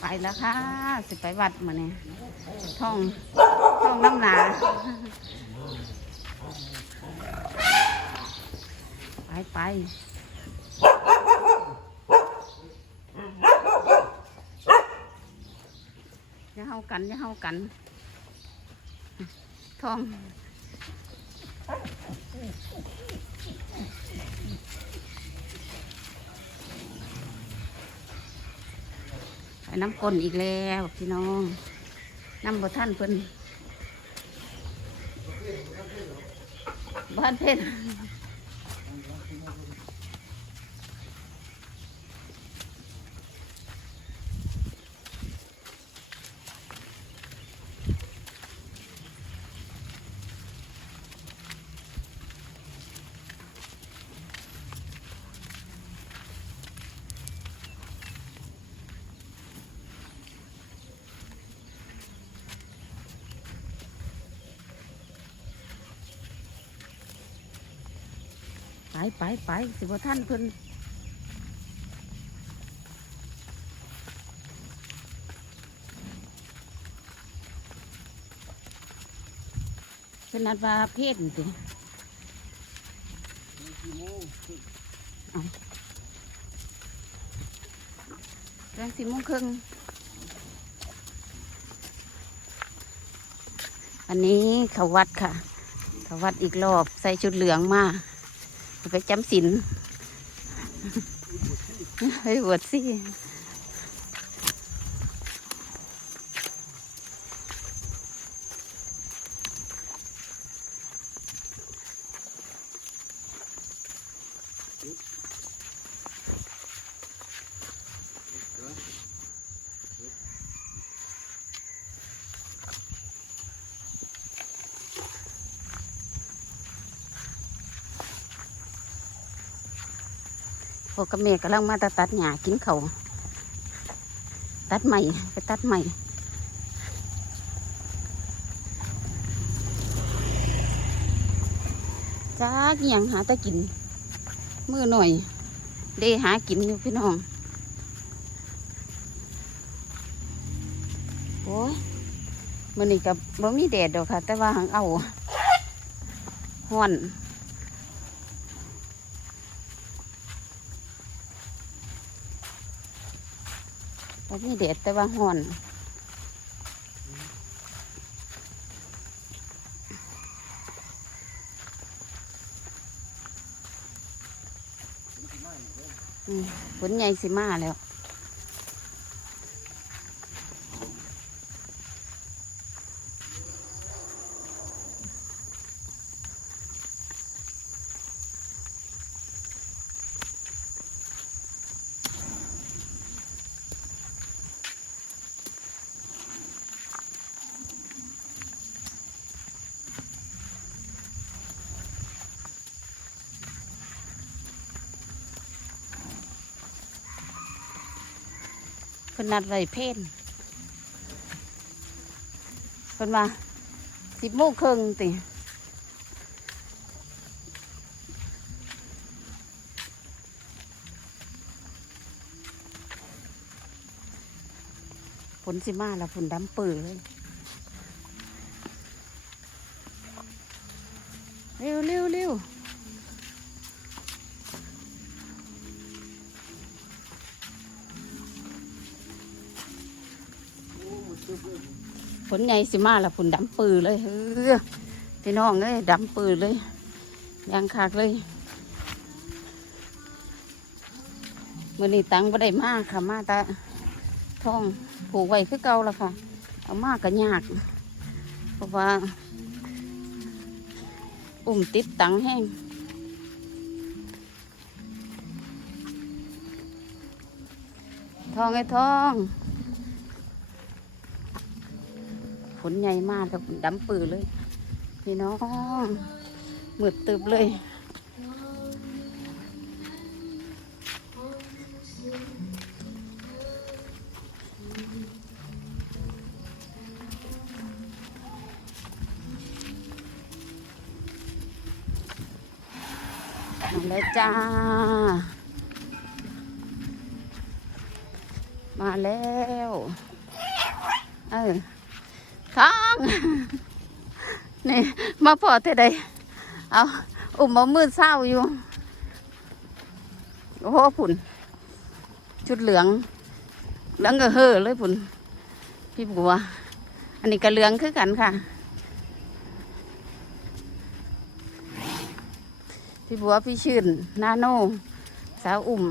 ไปแล้วค่ะ สิไปวัดมาเนี่ยท่องท่องน้ำหนาไปไปอย่าเฮากันอย่าเฮากันท่อง ไปน้ำกลนอีกแล้วพี่น้องน้ำบ่ท่านเพิ่นบ้านเพชร ไปไปไปสิบ่ท่านเพิ่นเป็นนัดว่าเพศนี่สิเอาเรื่องสี่โมงครึ่งอันนี้เขาวัดค่ะ เขาวัดอีกรอบใส่ชุดเหลืองมา ไปจำศีลไปบวชสิ พวกกับแม่กำลังมาตัดตัดหญ้ากินเขาตัดใหม่ไปตัดใหม่จ้าเกียงหาต่กินมือหน่อย เดหากินอยู่พี่น้องโอ้ยมันนี่กับบ่มีแดดดอกค่ะ แต่ว่าหังเอาห้อน บ่มีแดดแต่ว่าห่อนฝนใหญ่สิมาแล้ว พิ่นนัดไว้เพนเพิ่นมาสิบโมงครึ่งติฝนสิมาแล้วฝนดำปื้อเลยเร็วเร็วเร็ว ฝนใหญ่สิมาล้วฝนดำปือเลยเออพี่น้องเอ้ยดำปือเลยยังคากเลยมื่อนี้ตังบ่ได้มากค่ะมาแต่ท่องผูกไว้คือเก่าล้วค่ะ เอามากก็ยากเพราะว่า อุ่มติดตังแห้งทองไอ้ทอง ฝนใหญ่มากกับดำปือเลย พี่น้องมืดตึบเลยมาแล้วจ้า มาแล้ว เออ นี่มาพอเท่าใดเอาอุ้มมามือเศร้าอยู่ โอ้โหผุนชุดเหลือง เหลืองก็เฮ่อเลยผุนพี่บัว อันนี้ก็เหลืองคือกันค่ะ พี่บัวพี่ชื่น นาโน สาวอุ่ม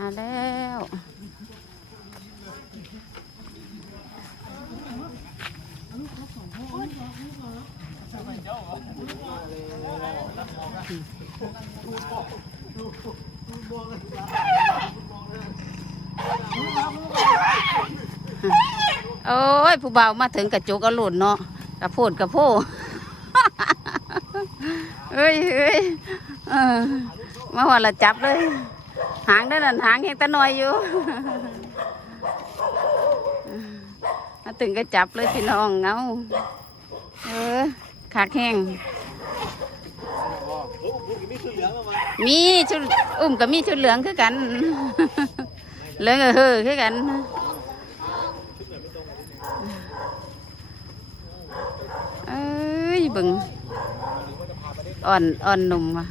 มาแล้วโอ้ย ผู้บ่าวมาถึงกระจุกกระหลุนเนาะกระโพดกระโพเอ้ยเอ้ยมาหัวละจับเลย หางได้นั่นหางยังตะนอยอยู่ มาถึงก็จับเลยพี่น้องเงาเออขาแห้งมีชุดอุ้มกับมีชุดเหลืองคือกัน เหลืองเฮอคือกันเอ้ยบึงอ่อนอ่อนหนุ่มว่ะ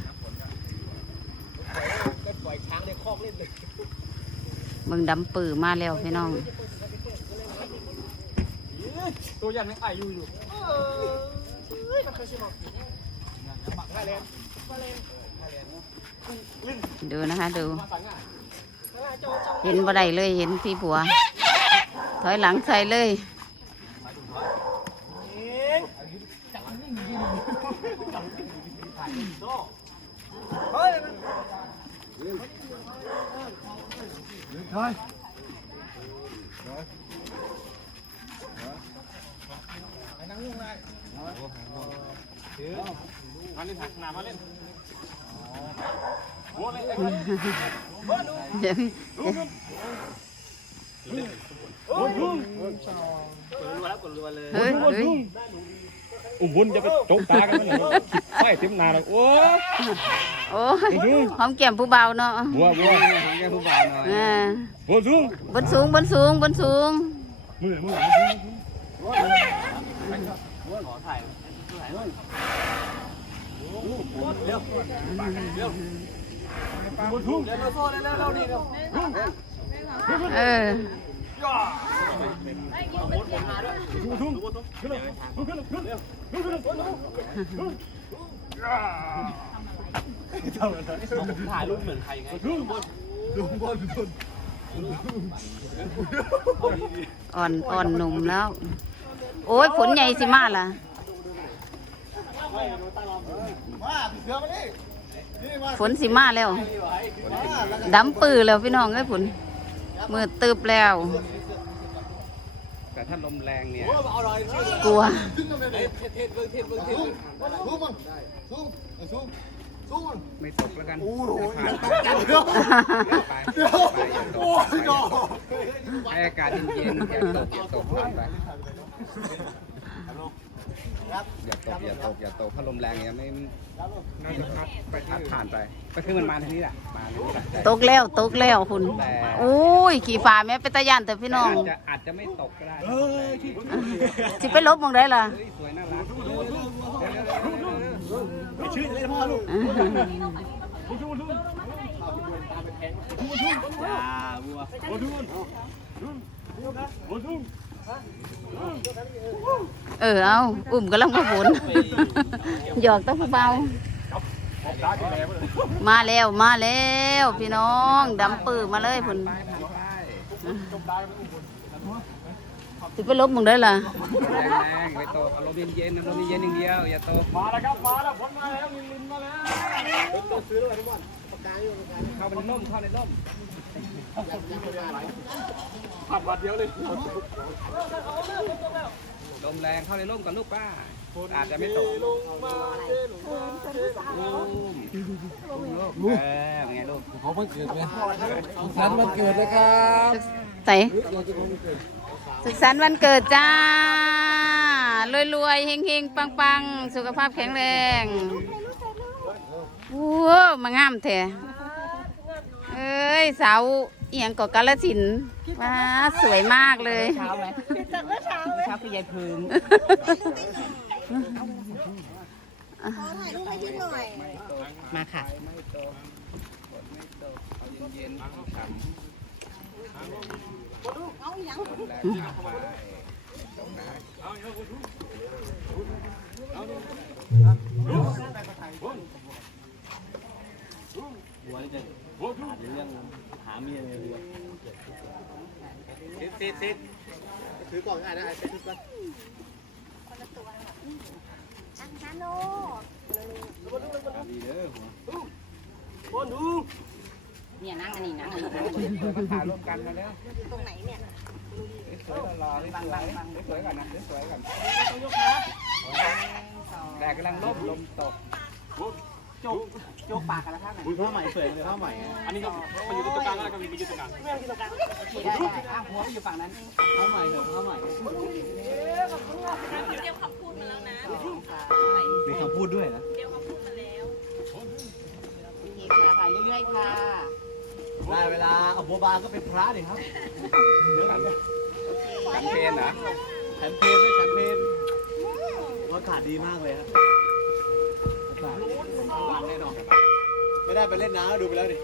เบึงดำปือมาแล้วพี่น้อง ตัวอย่างนี้ไออยู่อยู่ดูนะคะดู เห็นบ่ได้เลยเห็นพี่ผัว ถอยหลังใส่เลยมาเล่นหนามาเล่นโอ้เลย เดี๋ยวโอ้ยลุงรัวแล้วกดรัวเลยเฮ้ยเฮ้ย อุ้มบุญจะไปจกตากันมั้ยเนี่ยไฟเต็มนาเลยโอ้ยโอ้ยหอมแก้มผู้เบาเนาะบัวบัวแกผู้บ่าวหน่อยอ่าบัวสูงบนสูงบนสูงบนสูงมือมือบัวสูงเดี๋ยวเราโซ่เร็วๆเรานี่เร็วเออบัวสูงขึ้นเลยขึ้นเลยขึ้นเลยขึ้นเลยขึ้นเลย ถ่ายรูปเหมือนใครไงอ่อนอ่อนหนุ่มแล้ว โอ้ยผลใหญ่สิมาล่ะฝนสิมาแล้วดำปื้อแล้วพี่น้องเอ้ยฝนมือตืบแล้ว แต่ถ้าลมแรงเนี่ยกลัว ไม่ตกแล้วกันจะผ่านไปไปให้อากาศเย็นๆอย่าตกอย่าตกผ่านไป อย่าตกอย่าตกอย่าตกถ้าลมแรงเนี่ยไม่น่าจะพัดไปพัดผ่านไปก็คือมันมาทางนี้แหละมาทางนี้แหละแต่ตกแล้วตกแล้วคุณแต่โอ้ยขี่ฟ้าแม่เป็นตะยานแต่พี่น้อง อาจจะอาจจะไม่ตกก็ได้สิไปลบหมองได้ล่ะเฮ้ยสวยน่ารักเร็วๆไม่ชื่อเลยพ่อลูกบัวสูงบัวสูง เออเอาอุ่มกำลังมาฝนหยอกต้องเบาๆมาแล้วมาแล้วพี่น้องดำปื้อมาเลยพุ่นสิไปลบหมองได้ล่ะแรงๆไม่ตกอารมณ์เย็นๆอารมณ์เย็นๆอย่างเดียวอย่าตกมาแล้วครับมาแล้วฝนมาแล้วมินลินมาแล้วเข้าไปในร่มเข้าในร่ม ผัดบาทเดียวเลยลมแรงเข้าในร่มกับลูกป้า อาจจะไม่ตกลูมลูกเออเป็นไงลูกเขาวันเกิดไหมสันวันเกิดนะครับใส่สุขสันต์วันเกิดจ้ารวยๆเฮงๆปังๆสุขภาพแข็งแรงว้าวมางามแท้เอ้ยสาว เอียงกอกาลสินธุ์ว้าสวยมากเลย เช้าไหมจากเมื่อเช้าเช้าคือยายพึงขอถ่ายรูปให้พี่หน่อยมาค่ะไม่ตกฝนไม่ตกเอาเย็นๆฉ่ำเอาอย่างลมแร งผ่านไปตรงนะหัวจะขาดเรื่องหาเมียเลยติดติดติดถือกล่องอ่านได้ถือกล่องอังคาโนดีเด้อหัวเนี่ยนั่งอันนี้นั่งอันนี้มาถ่ายร่วมกันมาแล้วอยู่ตรงไหนเนี่ยสวยๆรอๆสวยๆสวยๆก่อนนะสวยๆก่อนแดดกำลังล่มลมตก โจกโจกปากกันแล้วท่านอุ้ยผ้าใหม่สวยเลยผ้าใหม่อันนี้ก็มาอยู่ตรงกลางแล้วก็มีมาอยู่ตรงกลางได้ได้อะหัวไปอยู่ฝั่งนั้นผ้าใหม่เถอะผ้าใหม่มีคำพูดด้วยนะโอเคค่ะถ่ายเรื่อยๆค่ะได้เวลาเอาบัวบานก็เป็นพระดิครับเดี๋ยวกันแคมเปญเหรอแคมเปญด้วยแคมเปญว่าขาดดีมากเลยครับ ไม่ได้ไปเล่นน้ำดูไปแล้วดิ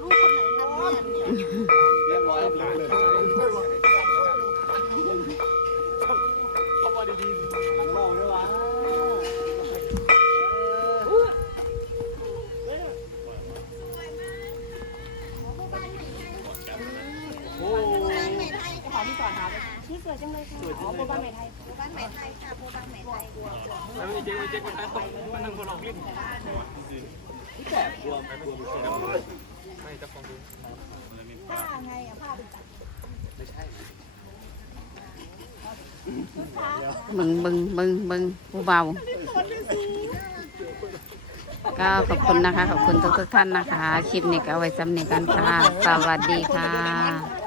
ลูกคนไหนทำเนี่ยเนี่ย มีเจ๊มีเจ๊คนไทยตกมานั่งคนเราวิ่งแต่บวมบวมเสียไม่จะฟังดูผ้าไงอะผ้าเป็นตัดบึงบึงบึงบึงผู้เบาก็ขอบคุณนะคะ ขอบคุณทุกทุกท่านนะคะ คลิปนี้ก็เอาไว้สำเนียกันค่ะ สวัสดีค่ะ